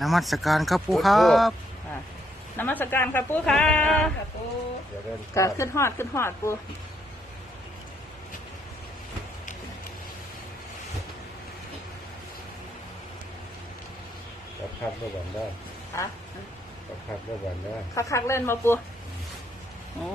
นมัสการครับปูครับค่ะนมัสการค่ะปูค่ะค่ะปูเดี๋ยวเดินก็ขึ้นฮอดขึ้นฮอดปูกับคัดด้วยกันได้ค่ะกับคัดด้วยกันได้คักๆเล่นมาปูโอ้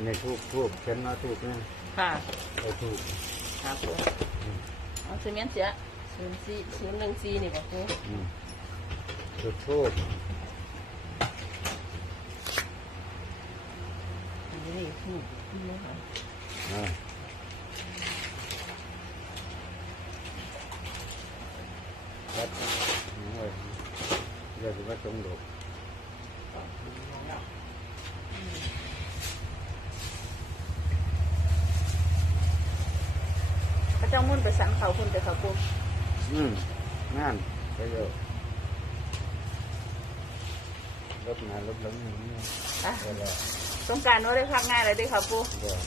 นนี้ทูบทูบเช่นมาทูบนะค่ะไอ้ทูบค่ะปูเอาซีเมนต์เสียศูนย์สี่ศูนย์หนึ่งสี่นี่บอกปูอืมจุดทูบนี่ถูกนี่ค่ะอ่าครับนี่ไว้เดี๋ยวจะมาจงดอก พระเจ้ามุ่นไปสันเขาคุณไปเขาปูอืมนั่นไปเยอะรถมารถหลังอย่างนี้ค่ะเวลาสงกรารว่าได้พักง่ายเลยเด้ค่ะปูเดี๋ยว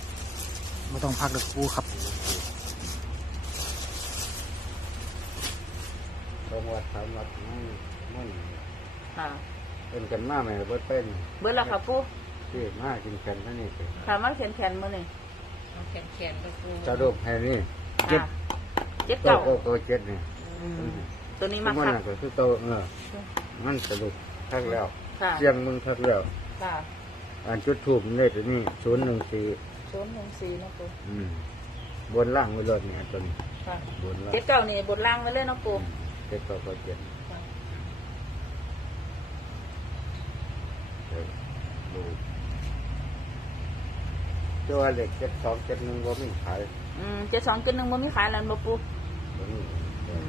ไม่ต้องพักเด็กปูครับลงวัดสามวัดนั่นนั่นค่ะเป็นกันมาไหมเบิดเป็นเบิดและค่ะปูที่มากินกันนั่นนี่สิค่ะมาแขนแขนๆมือนี่เอาแขนแขนไปปูจะรูปให้นี่ ค่ะเจ็ดโตเก่าโตโตเจ็ดนี่อืมตัวนี้มัมานคักน่ะก็คือโตเออมันสรุปทักแล้วค่ะเสียงมึงทักแล้ว ค่ะอันจุดถูกนี่ตัวนี้ศูนย์หนึ่งสี่ศูนย์หนึ่งสี่นะปูอืมบนล่างไว้เลยนี่อันตัวนี้ค่ะบนล่างเจ็ดเก่านี่บนล่างไว้เลยเนาะปูเจ็ดโตโตเจ็ดค่ะเออดูเจ้าว่าเหล็กเจ็ดสองเจ็ดหนึ่งว่าไม่ขาย อืมเจ็ดสองกินหนึ่งมันมีขายแล้วบ่ปูตัวนี้เออ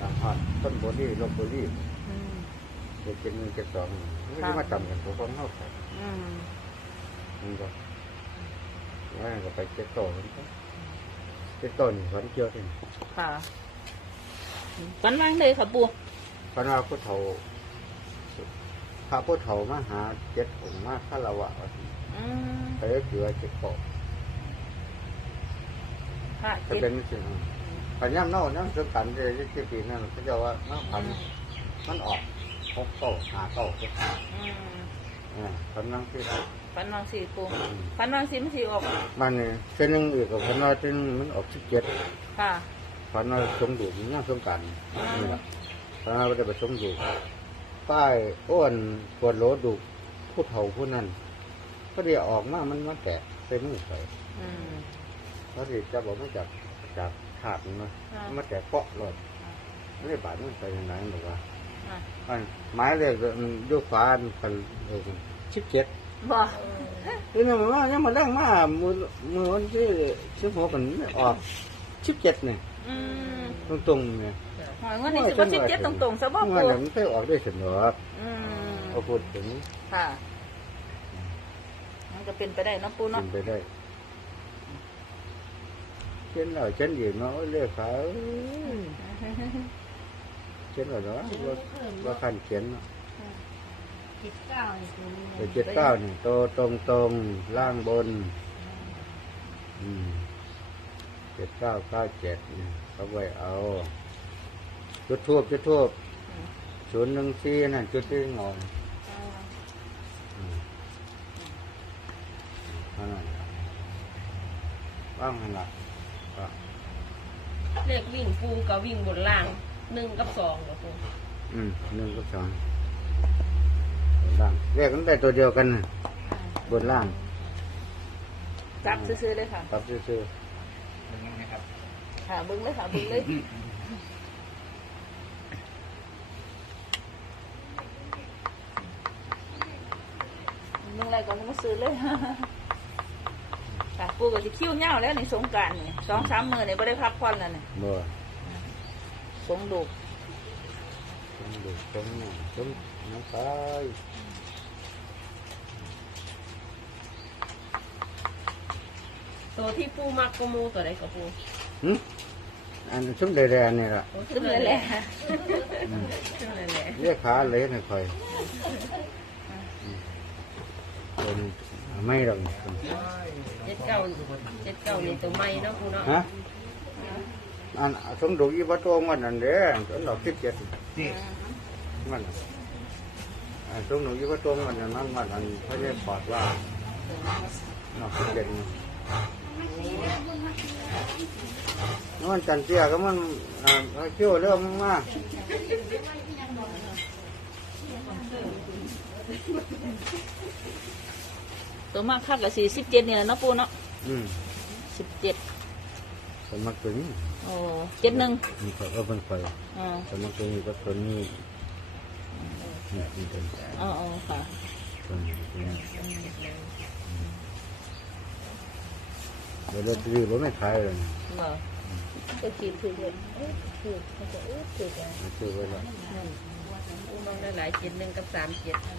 ดังฮอดต้นโบลี่ลบโบลี่อืม เจ็ดเจ็ดหนึ่งเจ็ดสองไม่ครัได้บมาจำกันผมก็เข้าใจอืมมันก็ว่าก็ไปเจ็ดโตมันก็เจ็ดโตนี่ฝันเกี่ยวกันค่ะฝันวางเลยค่ะปูฝันว่าผู้เฒ่าพระผู้เฒ่ามาหาเจ็ดองค์มาคารวะว่าสิอืมไปเกลือเจ็ดโต ค่ะจะเจ็ดเป็นสิ่งปัญญามเน่านั่งสกันเลยที่ปีนั้นเขาจะว่าน้าพันมันออกหกโตหาโตอืมอ่าพันนั่งที่ไหนฝันวางสี่ปูฝันวางสี่มันสี่ออกมันเนี่ยเส้นหนึ่งอีกกับพันว่าเส้นหนึ่งมันออกสิบเจ็ดค่ะ พันว่าสมดุลนั่งสงกันนี่แหละพันว่าไม่ได้ไปสมดุลป้ายอ้วนปวดโหลดุผู้เฒ่าผู้นั้นก็เดี๋ยวออกมามันมาแกะใส่มือใส่อืม เขาสิจะบอกมาจากจากถาดมันมาอ่ามาแกะเกาะเลยไม่ได้บาดมันใส่ยังไงบอกว่าอะอันหมายเลขยูฟ้ากันสิบเจ็ดบ่ทีนี้มันว่ายังมาดังมามือมือวันที่สิบหกกันไม่ออกสิบเจ็ดเนี่ยอืมตรงตรงๆเนี่ยหอยวันนี้สิบว่าสิบเจ็ดตรงๆซะบ่ว่าปูเดี๋ยวมันเคยออกได้สนุกอืมพอพูดถึงค่ะ มันก็เป็นไปได้เนาะปูกิเนาะนไปได้เช่นเราเช่นอยู่เนาะเรียกเขาเช่นเราเนาะว่าว่าขันเขียนเนาะเจ็ดเก้านี่ปูนี่แต่เจ็ด เก้านี่โตตรงตรงๆล่างบนอืมเจ็ดเก้าเก้าเจ็ดเนี่ยเขาไว้เอาจุดทูบจุดทูบศูนย์หนึ่งสี่นั่นจุดที่งอนอืมนั่นน่ะว่างมันละ ก็เลขวิ่งปูกับวิ่งบนล่างหนึ่งกับสองบอกปูอืมหนึ่งกับสองล่างเรียกกันได้ตัวเดียวกันน่ะบนล่างจับซื้อๆเลยค่ะครับซื่อค่ะเบิ้งเลยค่ะเบิ้งเลยเบิ้งอะไรก่อนมาซื้อเลยค่ะ ปูก็จะคิ้วเหย้าแล้วในสงกรารนี่สองสามมือนี่ไม่ได้พักผ่อนแล้วนี่ๆบ่สงดุกต้องดูต้องหน้าต้องน้ำตายตัวที่ปูมักกมูตัวใดกับปูหึอันชุ่มแดงๆนี่ล่ะขึ้นเลยแหละอืมขึ้นเลยแหละเรียกขาเละหน่อยคอยอืมเป็นไม่หรอกเจ็ดเก้าเจ็ดเก้านี่ตัวใหม่เนาะปูเนาะฮะอันสมดุลยี่วัตถุมันอันเด้อสมดอกสิบเจ็ดมันน่ะอันสมดุลยี่วัตถุมันอันนั้นมันอันเขาเรียกปอดว่าดอกสิบเจ็ดนี่มันจันเตี้ยก็มันอ่าเชี่ยวเริ่มมาก ตัวมากคักกับสี่สิบเจ็ดเนี่ยเนาะปูเนาะอืมสิบเจ็ดสมัครตัวนี้โอ้เจ็ดหนึ่งมีเขาก็เป็นไปอ่าสมัครตัวนี้ก็ตัวนี้นี่นี่ตัวนี้อ๋ออ๋อค่ะตัวนี้ตัวนี้เดี๋ยวเราดูรถไม่ขายเลยเหรอก็ขีดคือเลยเอ๊ะคือเขาจะเอ๊ะคือจะมันซื้อไว้แล้วปูมักได้หลายเจ็ดหนึ่งกับสามเจ็ดสง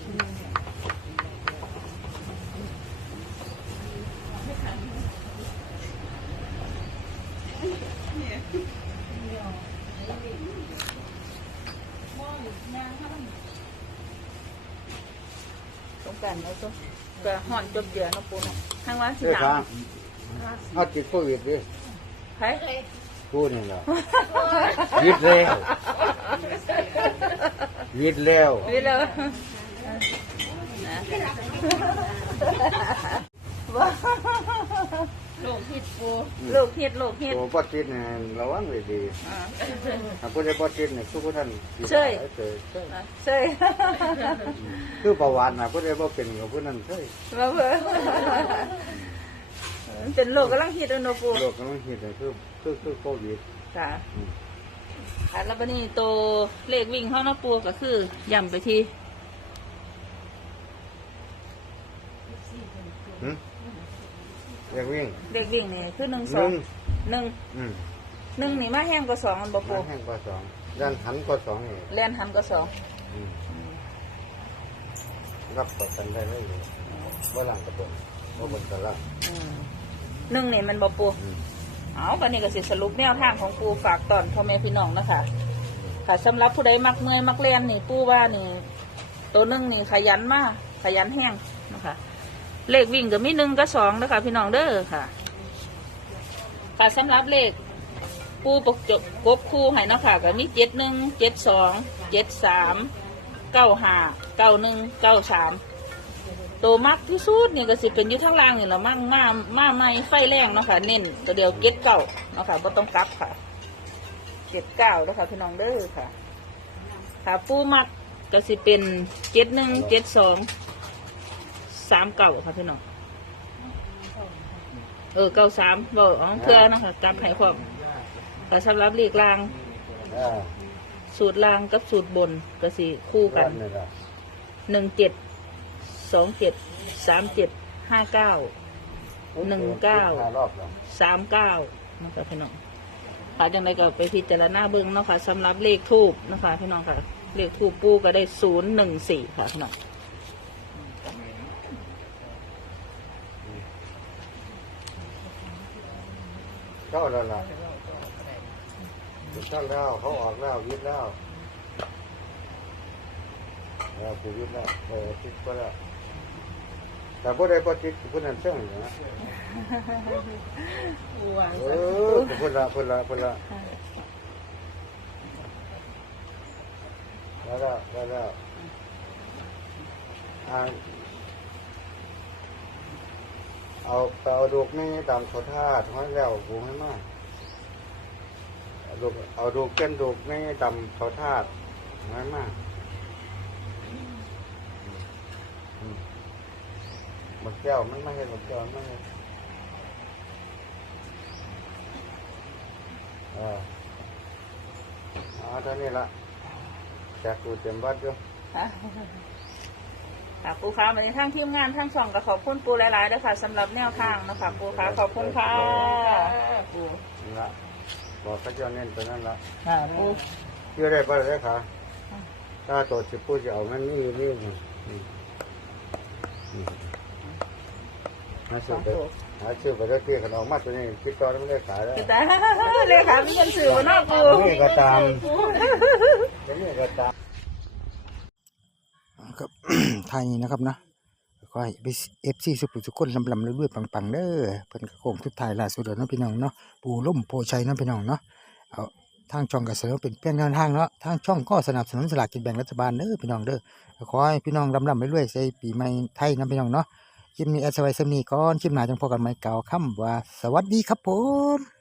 กรารแล้วก็ก็ห่อนจบเดือนเนาะปูเนาะทางวันที่เด้อหนาวครับเอาติดโควิดดิใครพูดนี่แหละยิดแล้วยิดแล้ววิเลยนะว่า โลกฮิตปูโลกเฮ็ดโลกเฮ็ดโอ้ปอดติดเนี่ยระวังเลยดีอ่าถ้าผู้ใดปอดติดเนี่ยทุกท่านใช่เฉยใช่ใช่คือประวัตินะผู้ใดบ่เป็นกับผู้นั้นใช่มาเพื่อเป็นโลกกำลังฮิตเลยเนาะปูโรคกำลังฮิตเนี่ยคือคือคือโควิดค่ะอืมอะแล้วบัดนี้ตัวเลขวิ่งเข้าเนาะปูก็คือย้ำไปที่หึ อยากวิ่งเลขวิ่งนี่คือหนึ่งหสอนึ่งงหนึ่งอืมหนึ่งนี่มาแห้งก็สองมันบ่ปูมาแห้งกว่าสองด้านหันกว่าสองนี่แล่นหันก็สองอืมรับต่อกันได้เลยบ่หลังกระบนบ่บนกระลังอืมหนึ่งนี่มันบ่ปู อืม เอาบัดนี้ก็สิสรุปแนวทางของปูฝากตอนพ่อแม่พี่น้องนะคะค่ะสำหรับผู้ใดมักเมื่อยมักเล่นนี่ปูว่านี่ ตัวหนึ่งนี่ขยันมากขยันแห้งนะคะ เลขวิ่งก็มีหนึ่งกับสองนะคะพี่น้องเด้อค่ะ ค่ะสำหรับเลขปูปกจบกบคู่ให้เนาะค่ะก็มีเจ็ดหนึ่งเจ็ดสองเจ็ดสามเก้าห้าเก้าหนึ่งเก้าสามตัวมักที่สุดเนี่ยก็สิเป็นอยู่ทางล่างนี่แหละมั่งหน้ามาไม่ไฟแรงเนาะค่ะเน้นตัวเดียวเจ็ดเก้าเนาะค่ะบ่ต้องกลับค่ะเจ็ดเก้าเนาะค่ะพี่น้องเด้อค่ะ ค่ะปูมักก็สิเป็นเจ็ดหนึ่งเจ็ดสอง สามเก้าค่ะพี่น้องเออเก้าสามบอกอ๋อเพื่อนะคะกลับให้ความแต่สำหรับเลขรางอ่าสูตรรางกับสูตรบนก็สิคู่กันนี่ล่ะหนึ่งเจ็ดสองเจ็ดสามเจ็ดห้าเก้าหนึ่งเก้าห้รอบแล้วสามเก้านะคะพี่น้องค่ะจังไรก็ไปพิจารณาเบิ้งเนาะค่ะสำหรับเลขทูบนะคะพี่น้องค่ะเลขทูบปูก็ได้ศูนย์หนึ่งสี่ค่ะพี่น้อง เข้าแล้วล่ะเข้าแล้วเขาออกแล้วยึดแล้วแล้วผู้ยึดแล้วเออติดก็แล้วแต่ผู้ใดบ่ติดผู้นั้นเชื่องอยู่นะเออพุ่นละพุ่นละพุ่นละแล้แล้วแล้วแล้วอ่า เอาเอาดูกนี่ตามเขาท่าท้อยแล้วกูให้มากเอาดูกเอาดูกเก้นดูกนี่ตามเขาท่าให้มากบักแก้วมันไม่ให้บักแก้วไม่ให้เออเอาเท่านี้ละจากกูเต็มวัดอยู่ ค่ะปูค้าวันนี้ทั้งทีมงานทั้งช่องก็ขอบคุณปูหลายๆด้วยค่ะสำหรับแนวทางนะคะปูค้าขอบคุณค่ะปูนั่ละบอกเขาจะเน้นตัวนั้นละค่ะปูเชื่อได้ปะเลยค่ะถ้าตัวสิพูจะเอามันนี่นี่นี่นี่หาสซื้อไปหาซื้อไปได้ที่ขนมมาตัวนี้คิดตอนไม่ได้ขายแล้วแต่เลยค่ะมีเงินซื้อนาะปูนี่ก็ตามนี่ก็ตาม ทยนี้นะครับนะก็ให้เอฟซีสุขุสุขคนลำลำเรื่อยๆปังๆเด้อเพิ่นก็โคงทุดท้ายล่าสุดแล้วเนาะพี่น้องเนาะปูล่มโพชัยเนาะพี่น้องเนาะเอาทางช่องก็เสนอเป็นเพียงแนวทางเนาะทางช่องก็สนับสนุนสลากกินแบ่งรัฐบาลเด้อพี่น้องเด้อขอให้พี่น้องลำลำเรื่อยๆใส่ปีใหม่ไทยนะพี่น้องเนาะคลิปนี้แอดสไวซ์มีก่อนคลิปหน้าจังพอกันใหม่เก่าค่ำว่า สวัสดีครับผม